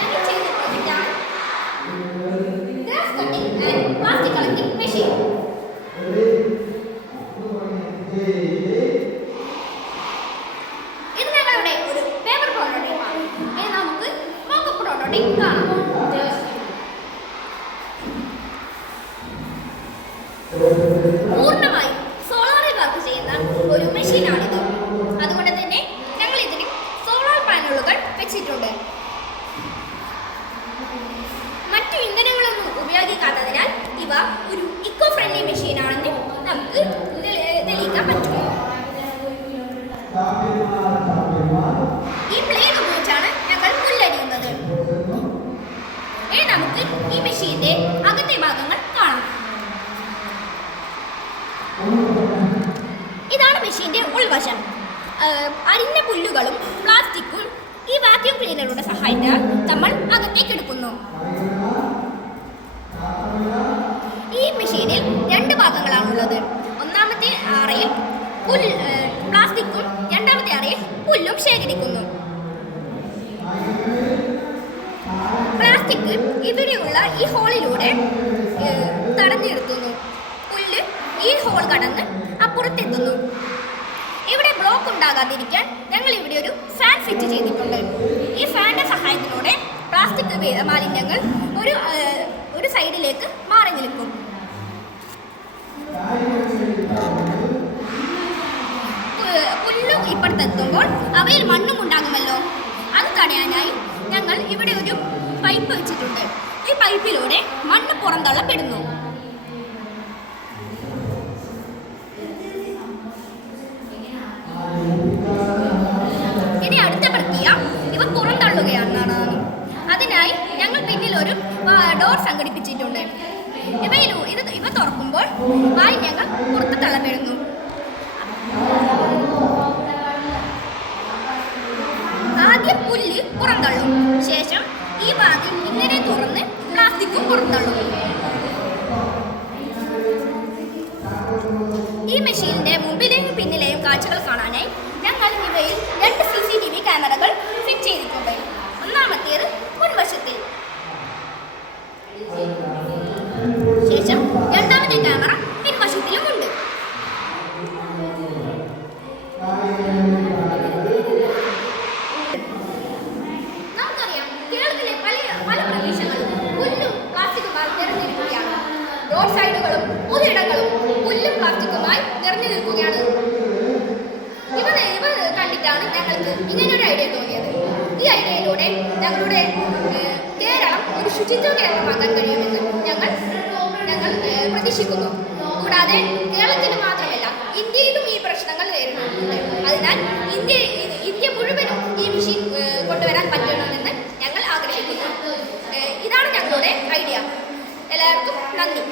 ഞങ്ങൾ ചെയ്ത പ്രോജക്റ്റാണ് grass cutting and plastic collecting machine. ഇത് ഞങ്ങളുടെ ഒരു പേപ്പർ പ്രോട്ടോടൈപ്പാണ്. ഇനി നമുക്ക് മോക്കപ്പ് പ്രോട്ടോടൈപ്പ് കാണാം. പൂർണ്ണമായും സോളാറിൽ വർക്ക് ചെയ്യുന്ന ഒരു മെഷീനാണിത്. അതുകൊണ്ട് തന്നെ ഞങ്ങൾ ഇതിന് സോളാർ പാനലുകൾ വെച്ചിട്ടുണ്ട്. മറ്റു ഇന്ധനങ്ങളൊന്നും ഉപയോഗിക്കാത്തതിനാൽ ഇവ ഒരു ഇക്കോ ഫ്രണ്ട്ലി മെഷീനാണെന്ന് നമുക്ക് തെളിയിക്കാൻ പറ്റും. ഈ പ്ലെയിൻ ഉപയോഗിച്ചാണ് ഞങ്ങൾ പുല്ലരിയുന്നത്. ഇനി നമുക്ക് ഈ മെഷീന്റെ അകത്തെ ഭാഗങ്ങൾ കാണാം. ഇതാണ് മെഷീന്റെ ഉൾവശം. അരിഞ്ഞ പുല്ലുകളും പ്ലാസ്റ്റിക്കും ഈ വാക്യൂം ക്ലീനറുടെ സഹായത്താൽ നമ്മൾ അകത്തേക്ക് എടുക്കുന്നു. ഈ മെഷീനിൽ രണ്ട് ഭാഗങ്ങളാണുള്ളത്. ഒന്നാമത്തെ അറയിൽ പ്ലാസ്റ്റിക്കും രണ്ടാമത്തെ അറയിൽ പുല്ലും ശേഖരിക്കുന്നു. പ്ലാസ്റ്റിക് ഇവിടെയുള്ള ഈ ഹോളിലൂടെ തടഞ്ഞിരുത്തുന്നു. പുല്ല് ഈ ഹോൾ കടന്ന് അപ്പുറത്തെത്തുന്നു. ഇവിടെ ബ്ലോക്ക് ഉണ്ടാകാതിരിക്കാൻ ഞങ്ങൾ ഇവിടെ ഒരു ഫാൻ ഫിറ്റ് ചെയ്തിട്ടുണ്ട്. ഈ ഫാനിന്റെ സഹായത്തിലൂടെ പ്ലാസ്റ്റിക് മാലിന്യങ്ങൾ ഒരു സൈഡിലേക്ക് മാറി നിൽക്കും. പുല്ല് ഇപ്പുറത്തെത്തുമ്പോൾ അവയിൽ മണ്ണും ഉണ്ടാകുമല്ലോ. അത് തടയാനായി ഞങ്ങൾ ഇവിടെ ഒരു പൈപ്പ് വെച്ചിട്ടുണ്ട്. ഈ പൈപ്പിലൂടെ മണ്ണ് പുറന്തള്ളപ്പെടുന്നു. ഇനി അടുത്ത പ്രക്രിയ ഇവ പുറന്തള്ളുകയാണ്. അതിനായി ഞങ്ങൾ പിന്നിൽ ഒരു ഡോർ സംഘടിപ്പിച്ചിട്ടുണ്ട്. ഇവ തുറക്കുമ്പോൾ മാലിന്യങ്ങൾ പുറത്ത് തള്ളപ്പെടുന്നു. ആദ്യം പുല്ല് പുറന്തള്ളും. ശേഷം ഈ വാതിൽ ഇങ്ങനെ തുറന്ന് പ്ലാസ്റ്റിക്കും പുറന്തള്ളും. ഈ മെഷീനിന്റെ മുമ്പിലെയും പിന്നിലെയും കാഴ്ചകൾ കാണാനായി ഞങ്ങൾ ഇവയിൽ 2 CCTV ക്യാമറകൾ ഫിറ്റ് ചെയ്തിട്ടുണ്ട്. ഒന്നാമത്തേത് മുൻവശത്തിൽ, ശേഷം രണ്ടാമത്തെ ക്യാമറ പിൻവശത്തിലുമുണ്ട്. നമുക്കറിയാം, കേരളത്തിലെ പല പ്രദേശങ്ങളും പുല്ലും പ്ലാസ്റ്റിക്കുമായി നിറഞ്ഞിരിക്കുകയാണ്. റോഡ് സൈഡുകളും പൊതുയിടങ്ങളും പുല്ലും പ്ലാസ്റ്റിക്കുമായി നിറഞ്ഞു നിൽക്കുകയാണ്. ഇവ കണ്ടിട്ടാണ് ഞങ്ങൾക്ക് ഇങ്ങനൊരു ഐഡിയ തോന്നിയത്. ഈ ഐഡിയയിലൂടെ ഞങ്ങളുടെ കേരളം ഒരു ശുചിത്വ കേരളമാക്കാൻ കഴിയുമെന്ന് ഞങ്ങൾ പ്രതീക്ഷിക്കുന്നു. കൂടാതെ കേരളത്തിന് മാത്രമല്ല, ഇന്ത്യയിലും ഈ പ്രശ്നങ്ങൾ നേരിടുന്നുണ്ട്. അതിനാൽ ഇന്ത്യ മുഴുവനും ഈ മെഷീൻ കൊണ്ടുവരാൻ പറ്റണമെന്ന് ഞങ്ങൾ ആഗ്രഹിക്കുന്നു. ഇതാണ് ഞങ്ങളുടെ ഐഡിയ. എല്ലാവർക്കും നന്ദി.